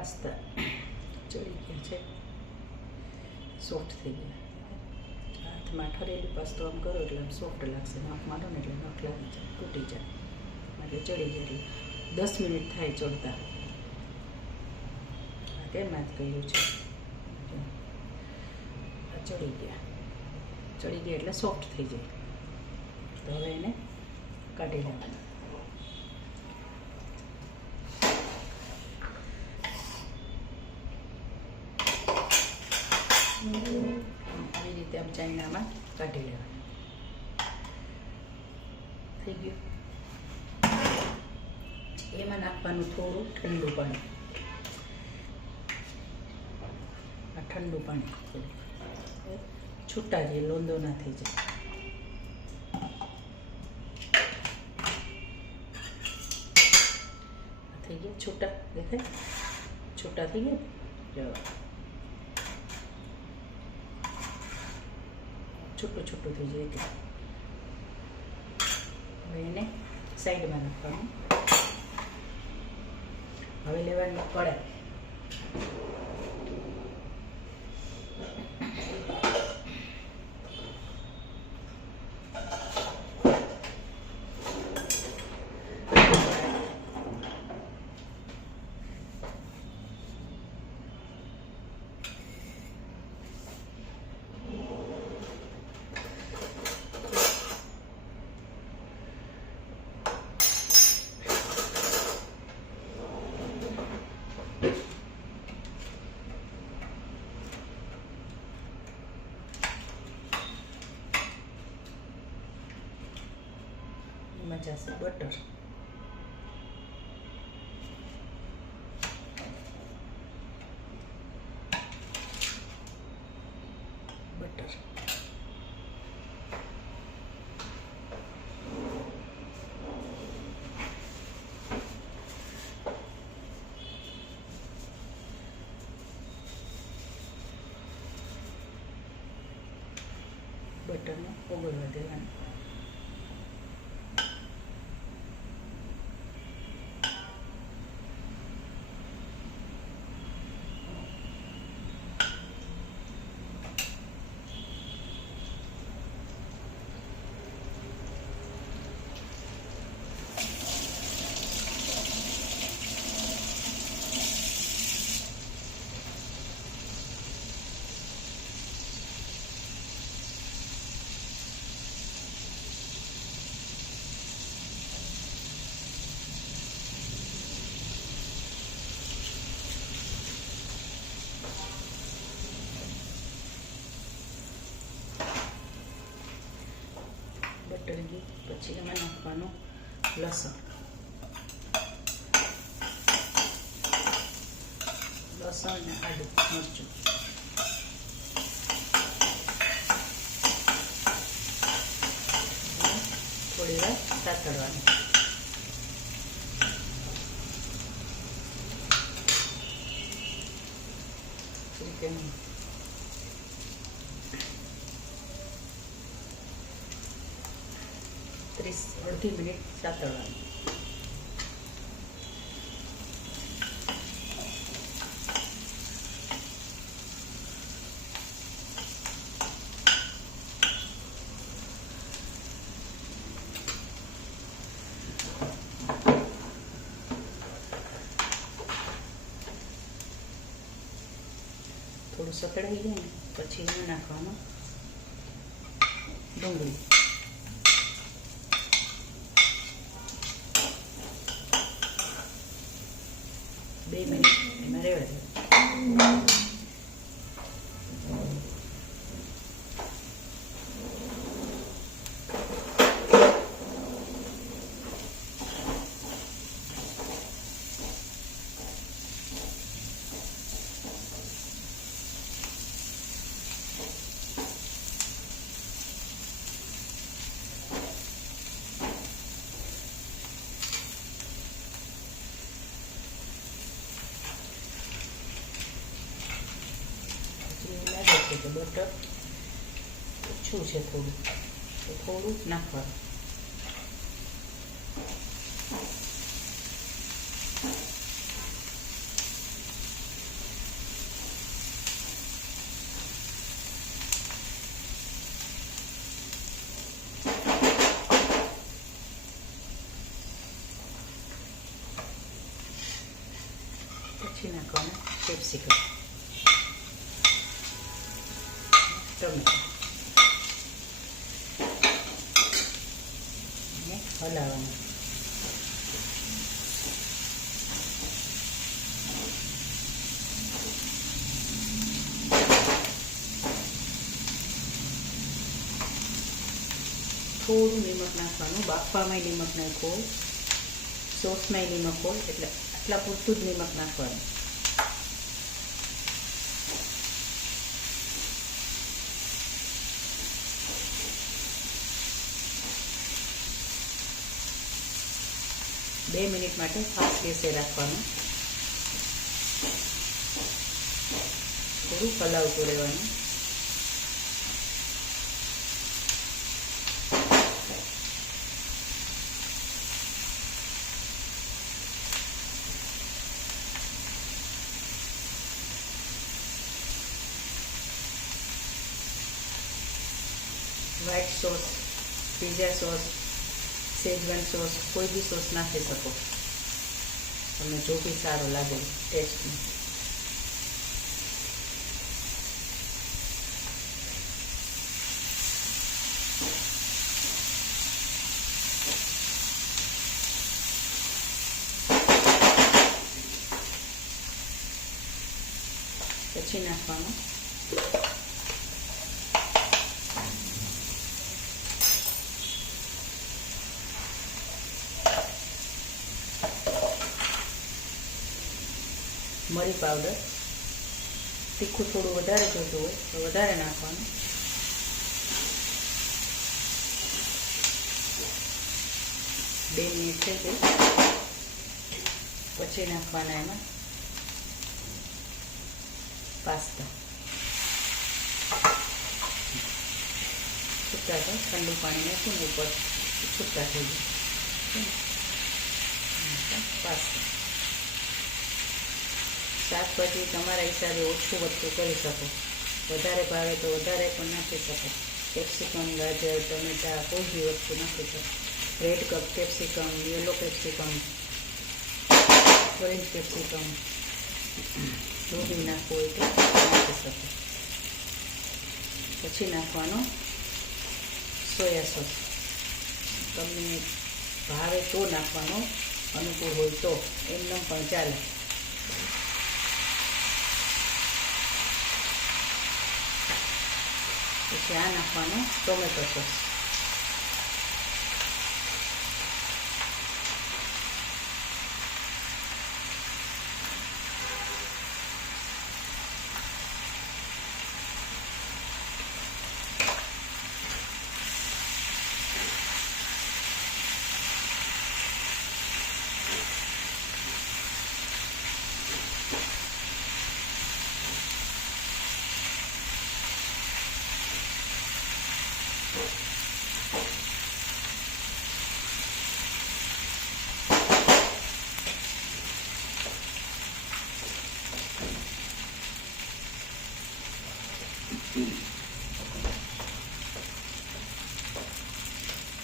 Pasta ચડી ગયા છે, સોફ્ટ થઈ ગયા. હાથમાં ઠરેલું પાસ્તો આમ કરો એટલે આમ સોફ્ટ લાગશે, નખ મારો ને એટલે નખ લાગી જાય, તૂટી જાય. એટલે ચડી ગયા, એટલે 10 મિનિટ થાય ચડતા. તેમાં જ કહ્યું છે ચડી ગયા એટલે સોફ્ટ થઈ જાય. તો હવે એને કાઢી લેવાના. આવી રીતે આમ ચાઈનામાં કાઢી લેવાના. થઈ ગયું. એમાં નાખવાનું થોડું ઠંડુ પાણી. આ ઠંડુ પાણી છૂટા જે લોંદો ના થઈ જાય. થઈ ગયા છૂટા, દેખાય છૂટા થઈ ગયા. છૂટું છૂટું થઈ જાય એટલે હવે એને સાઈડમાં નાખવાનું. હવે લેવાની કડાઈ. એમાં જશે બટર. બટરને ઓગળવા દેવાનું. બટર ગયું પછી એમાં નાખવાનું લસણ. લસણ ને આદુ મરચું. થોડી વાર સાતળવાનું. અડધી મિનિટ સાતળવાનું. થોડું સતળાઈ જાય ને પછી એમાં નાખવાનું ડુંગળી. બે મિનિટ એમાં રહેવા દે. બટર ઓછું છે થોડું, તો થોડું નાખવાનું. નાખવાના કેપ્સિકમ, ટમેટા અને હલાવવાનું. થોડું નિમક નાખવાનું, બાફવામાં નિમક નાખો, સોસમાં નિમક હોય એટલે આટલા પૂરતું જ નિમક નાખવાનું. બે મિનિટ માટે ફાસ્ટ ગેસે રાખવાનું. થોડું હલાવતું રહેવાનું. White sauce, pizza sauce, Schezwan sauce, કોઈ બી સોસ નાખી શકો, તમને જો બી સારો લાગે ટેસ્ટમાં. પછી નાખવાનું મરી પાવડર. તીખું થોડું વધારે જોતું હોય તો વધારે નાખવાનું. બે મિનિટ થઈ ગઈ પછી નાખવાના એમાં પાસ્તા. છૂટા થાય, ઠંડુ પાણી નાખું ને ઉપર છૂટા થઈ જાય. પાસ્તા. શાકભાજી તમારા હિસાબે ઓછું વધતું કરી શકો, વધારે ભાવે તો વધારે પણ નાખી શકો. કેપ્સિકમ, ગાજર, ટમેટા કોઈ બી વસ્તુ નાખી શકો. Red cup capsicum, yellow capsicum, orange capsicum, જો બી નાખવું હોય તો નાખી શકો. પછી નાખવાનો સોયા સોસ. તમને ભાવે તો નાખવાનો, અનુકૂળ હોય તો, એમને પણ ચાલે. પછી આ નાખવાનો ટોમેટો સોસ.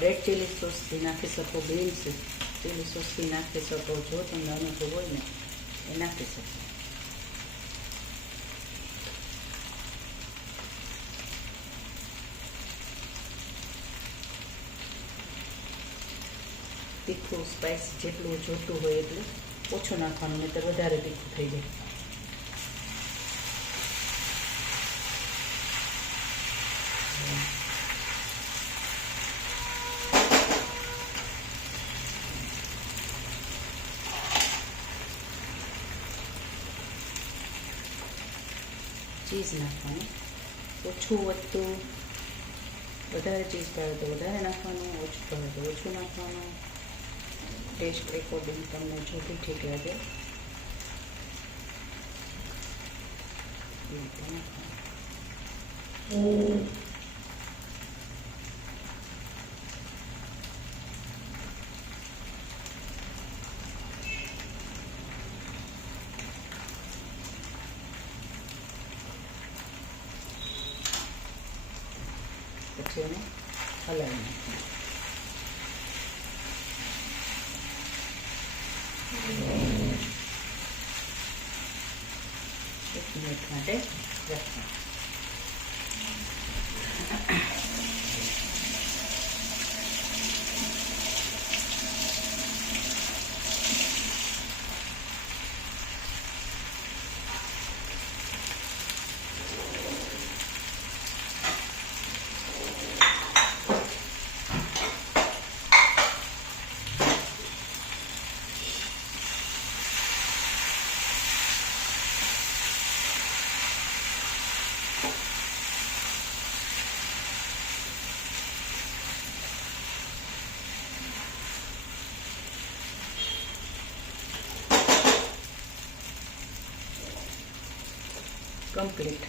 રેડ ચીલી સોસથી નાખી શકો, ગ્રીન ચીલી સોસથી નાખી શકો, જો તમને અનુકૂળ હોય ને એ નાખી શકો. તીખું સ્પાઈસ જેટલું જોતું હોય એટલું ઓછું નાખવાનું, નહીં તો વધારે તીખું થઈ જાય. ચીઝ નાખવાનું, ઓછું વધતું, વધારે ચીઝ ભાવે તો વધારે નાખવાનું, ઓછું ભાવે તો ઓછું નાખવાનું. ટેસ્ટ એકોર્ડિંગ તમને જો બી ઠીક લાગે એ રીતે નાખવાનું. પછી એને હલાવી નાખવાનું. મિનિટ માટે રાખવાનું. કમ્પ્લીટ.